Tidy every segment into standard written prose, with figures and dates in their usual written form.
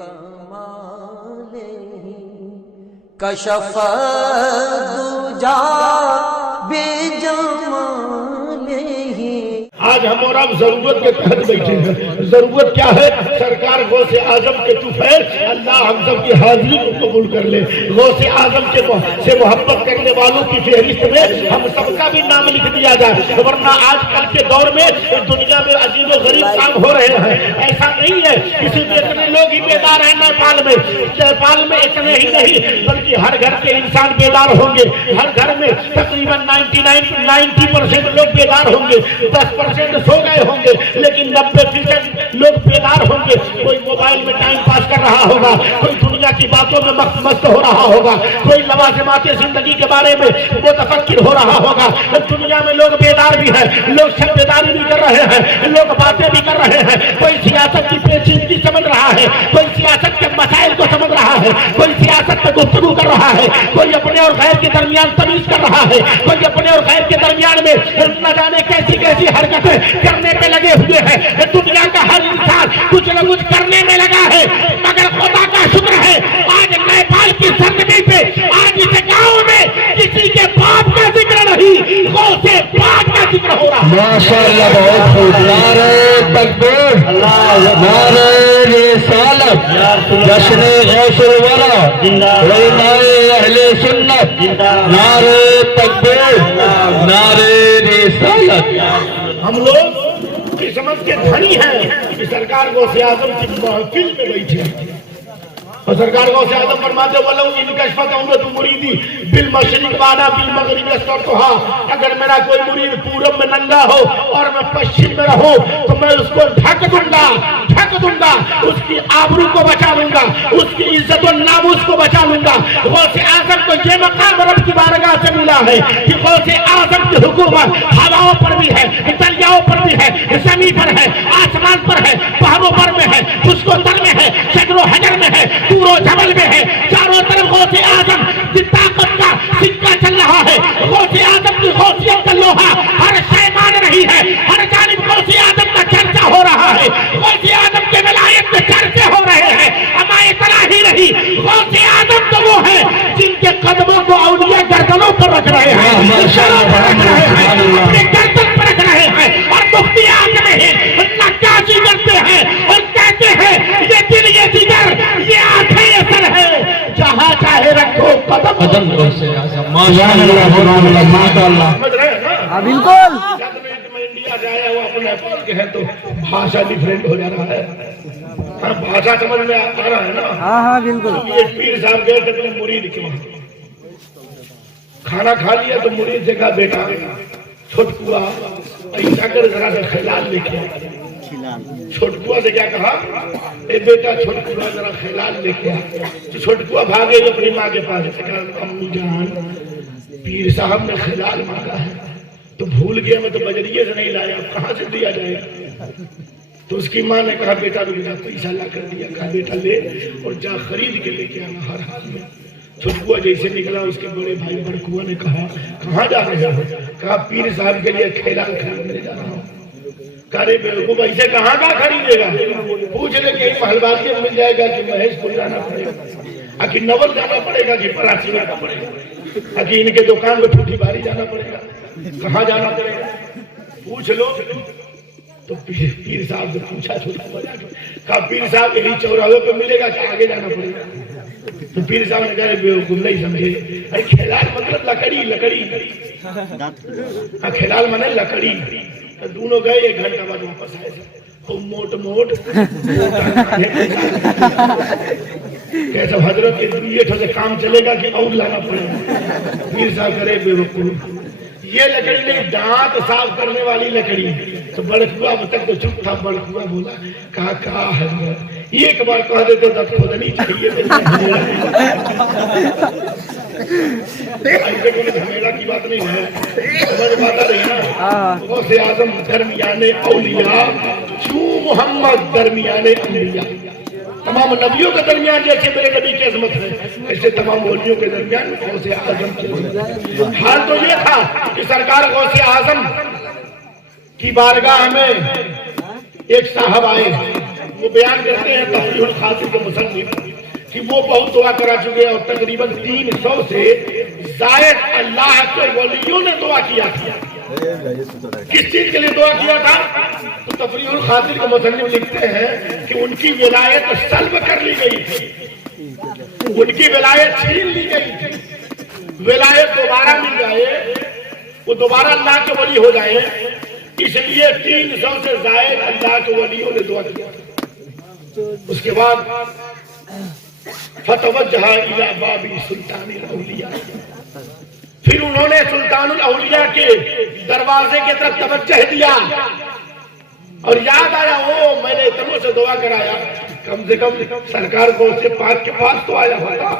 کمالہ کشف الدجا بجمالہ۔ آج ہم اور آپ ضرورت کے تحت بیٹھے ہیں۔ ضرورت کیا ہے؟ سرکار غوث اعظم کے طفیل اللہ ہم سب کی حاضری کو قبول کر لے۔ غوث اعظم سے محبت کرنے والوں کی فہرست میں ہم سب کا بھی نام لکھ دیا جائے، ورنہ آج کل کے دور میں دنیا میں عجیب و غریب کام ہو رہے ہیں۔ ایسا نہیں ہے کسی میں اتنے لوگ ہی بیدار ہیں نیپال میں اتنے ہی نہیں بلکہ ہر گھر کے انسان بیدار ہوں گے۔ ہر گھر میں تقریباً 90% لوگ بیدار ہوں گے، 10% سو گئے ہوں گے، لیکن 90% لوگ بیدار ہوں گے۔ کوئی موبائل میں ٹائم پاس کر رہا ہوگا، کوئی دنیا کی باتوں میں مست ہو رہا ہوگا، کوئی لوازمات زندگی کے بارے میں متفکر ہو رہا ہوگا۔ دنیا میں لوگ بیدار بھی ہیں، لوگ شب بیداری بھی کر رہے ہیں، لوگ باتیں بھی کر رہے ہیں۔ کوئی سیاست کی پیچیدگی سمجھ رہا ہے، کوئی سیاست کے مسائل کو سمجھ رہا ہے، کوئی سیاست میں گفتگو کر رہا ہے، کوئی اپنے اور غیر کے درمیان تمیز کر رہا ہے، کوئی اپنے اور غیر کے درمیان میں نہ جانے کیسی حرکتیں کرنے پہ لگے ہوئے ہیں۔ دنیا کا ہر انسان کچھ نہ کچھ کرنے میں لگا ہے، مگر خدا کا شکر ہے آج نیپال کی سرزمین پہ، آج اس گاؤں میں کسی کے باپ کا ذکر نہیں، غوث پاک کا ذکر ہو رہا ہے۔ ماشاءاللہ، بہت خوب۔ نعرہ تکبیر، نعرہ رسالت، جشن غوث الورا، علماء اہل سنت، نعرہ تکبیر، نعرہ رسالت۔ ہم لوگ قسمت کے دھنی ہیں کہ سرکار غوث اعظم کی محفل میں بیٹھے ہیں، اور سرکار غوث اعظم فرماتے وَلَوْ إِنْ كَشْفَتْ عُمْرَةُ مُرِيدِي بِالْمَشْرِقِ وَأَنَا بِالْمَغْرِبِ اسْتَرْتُهَا۔ اگر میرا کوئی مرید پورب میں ننگا ہو اور میں پشچم میں رہوں تو میں اس کو ڈھک دوں گا، اس کی آبرو کو بچا لوں گا، اس کی عزت و ناموس کو بچا لوں گا۔ غوث اعظم کو یہ مقام رب کی بارگاہ سے ملا ہے کہ غوث اعظم کی حکومت ہواؤں پر بھی ہے، دریاؤں پر بھی ہے، زمین پر ہے، آسمان پر ہے، پہاڑوں پر میں ہے، خشک و تر میں ہے، شجر و حجر میں ہے، طور و جبل میں ہے۔ چاروں طرف غوث اعظم کی طاقت کا سکہ چل رہا ہے، غوث اعظم کی غوثیت کا لوہا ہر شے مان رہی ہے، ہر جانب غوث اعظم کا چرچا ہو رہا ہے، غوث اعظم کے ولایت میں چرچے ہو رہے ہیں۔ اما اتنا ہی نہیں، غوث اعظم تو وہ ہے جن کے قدموں کو اولیاء گردنوں پر رکھ رہے ہیں، سروں پر رکھ رہے ہیں، اپنے گردن پر رکھ رہے ہیں، اور مفتی اعظم ہیں نقاشی کرتے ہیں اور کہتے ہیں یہ دل، یہ جگر، یہ آنکھیں، یہ سر ہے، جہاں چاہے رکھو قدم۔ ماشاءاللہ، ماشاءاللہ، سمجھ رہے ہیں نا؟ بالکل۔ جب میں انڈیا جایا ہوا اپنے نیپال کے ہیں تو بھاشا ڈیفرنٹ ہو جا رہا ہے، ہر بھاشا سمجھ میں آ رہا ہے نا؟ ہاں بالکل۔ یہ پیر صاحب گئے تھے اپنے مرید کے وہاں، کھانا کھا لیا تو مرید سے کہا بیٹا چھوٹکوا ایسا کر ذرا سا خیلال لے کے آ۔ چھوٹکوا سے کیا کہا؟ اے بیٹا چھوٹکوا ذرا خیلال لے کے آ۔ تو چھوٹکوا بھاگے اپنی ماں کے پاس سے کہا امی جان پیر صاحب نے خیلال مانگا ہے تو بھول گیا، میں تو بجریے سے نہیں لایا، اب کہاں سے دیا جائے گا؟ تو اس کی ماں نے کہا بیٹا پیسہ لا کر دیا، کہا بیٹا لے اور جا خرید کے لے کے آنا ہر حال میں۔ چھوٹکوا جیسے نکلا اس کے بڑے بھائی بڑکوا نے کہا کہاں جا رہے ہو؟ کہا پیر صاحب کے لیے خیلال خریدنے جا رہا ہوں۔ کہا رے بیوقوف ایسے کہاں کا خریدے گا؟ پوچھ لے کہ محلواتی میں مل جائے گا کہ مہیش کو جانا پڑے گا، کہ نول جانا پڑے گا کہ پراسی جانا پڑے گا، کہ ان کے دکان میں ٹھوٹی باری جانا پڑے گا، کہاں جانا پڑے گا؟ پوچھ لو۔ تو پیر صاحب سے پوچھا چھوٹکوا جا کے، کہا پیر صاحب یہی چوراہے پہ ملے گا کہ آگے جانا پڑے گا؟ تو پیر صاحب نے کہا بیوقوف نہیں سمجھے، خیلال مطلب لکڑی، خیلال مانے لکڑی۔ تو دونوں گئے، 1 گھنٹہ بعد واپس آئے تھے، موٹ کیسا حضرت یہ سے کام چلے گا کہ اور لانا پڑے گا؟ پیر صاحب کرے بیوقوف یہ لکڑی نہیں، دانت صاف کرنے والی لکڑی۔ تو بڑکوا اب تک تو چپ تھا، بڑکوا بولا کہا حضرت ایک بار کہہ دیتے تو کھودنی چاہیے ایسے کوئی جھمیلا کی بات نہیں ہے، سمجھ بات آ رہی ہے نا؟ غوث اعظم درمیان اولیاء، چوں محمد درمیان انبیاء۔ تمام نبیوں کے درمیان جیسے میرے نبی کی عظمت ہے، ایسے تمام ولیوں کے درمیان غوث اعظم کی عظمت ہے۔ حال تو یہ تھا کہ سرکار غوث اعظم کی بارگاہ میں ایک صاحب آئے، وہ بیان کرتے ہیں تفریح الخاطر کے مصنف کہ وہ بہت دعا کرا چکے اور تقریباً 300 سے زائد اللہ کے ولیوں نے دعا کیا تھا. کس چیز کے لیے دعا کیا تھا؟ تو تفریح الخاطر کے مصنف لکھتے ہیں کہ ان کی ولایت سلب کر لی گئی تھی، ان کی ولایت چھین لی گئی تھی. ولایت دوبارہ مل جائے، وہ دوبارہ اللہ کے ولی ہو جائے، اس لیے 300 سے زائد اللہ کے ولیوں نے دعا کیا. اس کے بعد فتوجہ الی باب سلطان الاولیاء، پھر انہوں نے سلطان الاولیاء کے دروازے کی طرف توجہ دیا اور یاد آیا میں نے اتنوں سے دعا کرایا، کم سے کم سرکار کو اس سے پاک کے پاس تو آیا ہوتا.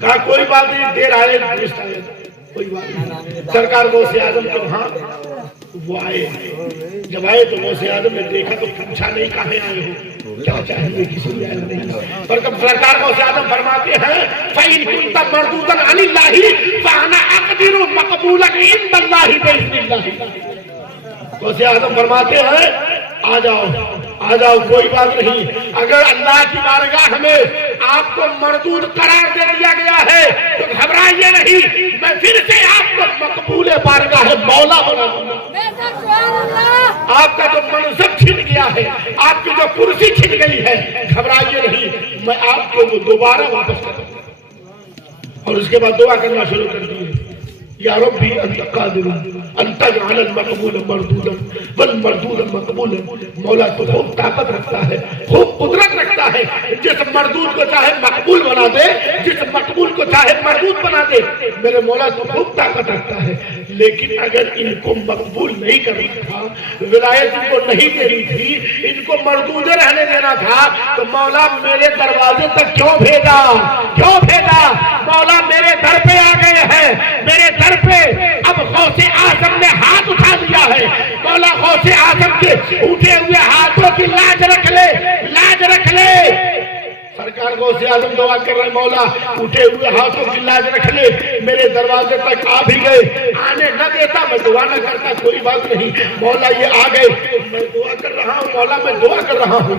کہا کوئی بات نہیں، دیر آئے درست آئے، کوئی بات نہیں. سرکار غوث اعظم کے وہاں وہ آئے، جب آئے تو غوث اعظم نے دیکھا تو پوچھا نہیں کہاں آئے ہو، کیا چاہیں گے، کسی نے آئے نہیں. اور جب سرکار غوث اعظم فرماتے ہیں فَإِن كُنْتَ مَرْدُودًا عَنِ اللَّهِ فَأَنَا أَقْدِرُ مَقْبُولًا عِندَ اللَّهِ بِإِذْنِ اللَّهِ. غوث اعظم فرماتے ہیں آ جاؤ کوئی بات نہیں، اگر اللہ کی بارگاہ میں آپ کو مردود قرار دے دیا گیا ہے تو گھبرائیے نہیں، میں پھر سے آپ کو مقبول بارگاہ مولا بنا دوں گا. آپ کا جو منصب چھن گیا ہے، آپ کی جو کرسی چھن گئی ہے، گھبرائیے نہیں، میں آپ کو وہ دوبارہ واپس کر دوں گا. اور اس کے بعد دعا کرنا شروع کر دی، یا ربی انت قادر ان تجعل المقبول مردودا والمردود مقبولا. مولا تو خوب طاقت رکھتا ہے، خوب قدرت رکھتا ہے، جس مردود کو چاہے مقبول بنا دے، جس مقبول کو چاہے مردود بنا دے. میرے مولا تو خوب طاقت رکھتا ہے، لیکن اگر ان کو مقبول نہیں کرنا تھا، ولایت ان کو نہیں دینی تھی، ان کو مردود رہنے دینا تھا، تو مولا میرے دروازے تک کیوں بھیجا؟ مولا میرے در پہ آ گئے ہیں، میرے در پہ اب غوث اعظم نے ہاتھ اٹھا دیا ہے. مولا غوث اعظم کے اٹھے ہوئے ہاتھوں کی لاج رکھ لے. سرکار غوث اعظم دعا کر رہے، مولا اٹھے ہوئے ہاتھوں کی لاج رکھ لے. میرے دروازے تک آ بھی گئے، آنے نہ دیتا میں دعا نہ کرتا، کوئی بات نہیں. مولا یہ آ گئے، میں دعا کر رہا ہوں، مولا میں دعا کر رہا ہوں.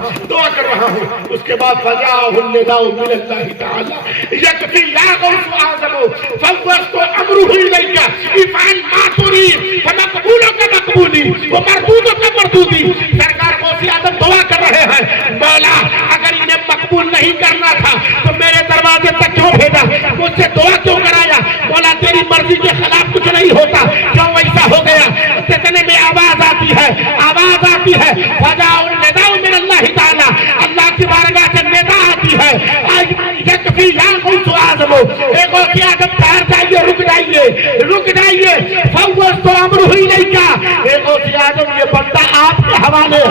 اس کے بعد فجاءہ النداء من اللہ تعالی یکفی یا غوث اعظم فوضت امرہ الیک افعل ما ترید فمقبولک مقبولی ومردودک مردودی. سرکار غوث اعظم دعا کر رہے ہیں، مولا اگر انہیں مقبول نہیں کرنا تھا تو میرے دروازے تک کیوں بھیجا، مجھ سے دعا کیوں کرایا؟ مولا تیری مرضی کے خلاف کچھ نہیں ہوتا، کیوں ایسا ہو گیا؟ اتنے میں آواز آتی ہے فجاء النداء من اللہ تعالی، اللہ کی بارگاہ سے ندا آتی ہے، یکفی یا غوث اعظم، اے غوث اعظم ٹھہر جائیے، رک جائیے. فوضت امرہ الیک، اے غوث اعظم یہ بندہ آپ کے حوالے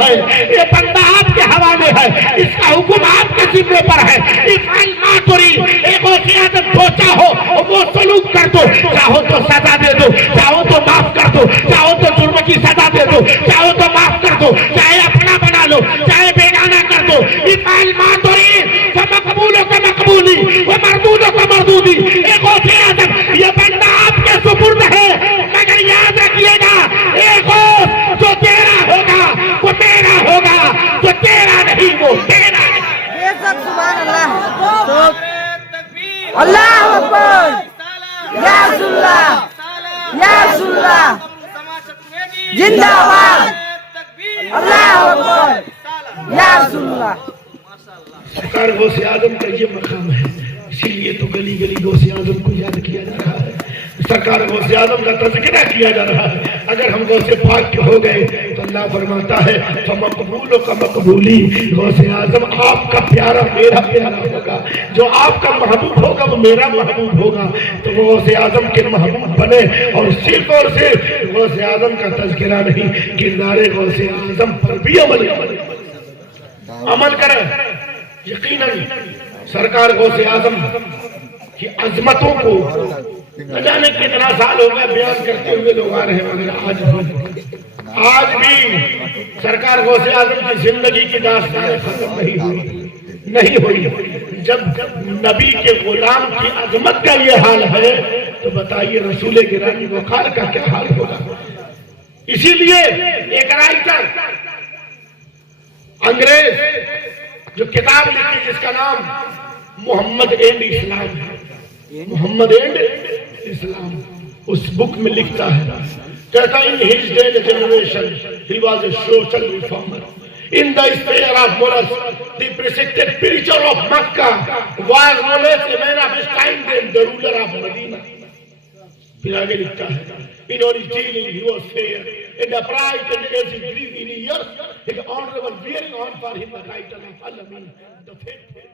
ہے، اس کا حکم آپ کے ذمہ پر ہے. افعل ما ترید، اے غوث اعظم جو چاہو وہ سلوک کر دو، چاہو تو سزا دے دو، چاہو تو معاف کر دو، چاہو تو جرم کی سزا دے دو، چاہو تو معاف کر دو، چاہے اپنا بنا لو، چاہے بیگانہ کر دو. افعل ما ترید فمقبولک مقبولی ومردودک مردودی. اے غوث اعظم یہ بندہ آپ کے سپرد ہے، مگر یاد رکھیے گا اے غوث جو تیرا ہوگا وہ میرا ہوگا، جو تیرا نہیں وہ میرا نہیں. سبحان اللہ، اللہ اکبر، یا رسول اللہ، یا رسول اللہ، زندہ باد، اللہ اکبر، یا رسول اللہ. سرکار غوث اعظم کا یہ مقام ہے، اسی لیے تو گلی گلی غوث اعظم کو یاد کیا جا رہا ہے، سرکار غوث اعظم کا تذکرہ کیا جا رہا ہے. اگر ہم غوث پاک کے ہو گئے تو اللہ فرماتا ہے فمقبولک مقبولی. غوث اعظم آپ کا پیارا میرا پیارا ہوگا، جو آپ کا محبوب ہوگا وہ میرا محبوب ہوگا. تو وہ غوث اعظم کے محبوب بنے، اور صرف غوث اعظم کا تذکرہ نہیں، کردار غوث اعظم پر بھی عمل کریں. یقیناً سرکار غوث اعظم کی عظمتوں کو نہ جانے کتنا سال ہو گئے بیان کرتے ہوئے لوگ آ رہے ہیں، مگر آج بھی سرکار غوث اعظم کی زندگی کی داستان ختم نہیں ہوئی. جب نبی کے غلام کی عظمت کا یہ حال ہے تو بتائیے رسول گرامی وقار کا کیا حال ہوگا. اسی لیے ایک رائٹر انگریز جو کتاب لکھی جس کا نام محمد اینڈ اسلام ہے، محمد اینڈ اسلام، اس بک میں لکھتا ہے، کہتا in his day generation he was a social reformer. In the sphere of morals, the precepted preacher of Makkah was no less a man of his time than the ruler of Medina. پھر آگے لکھتا ہے in his dealing he was fair, and upright, and as he grew in years, his honorable bearing on for him the title of Al-Amin, the faithful.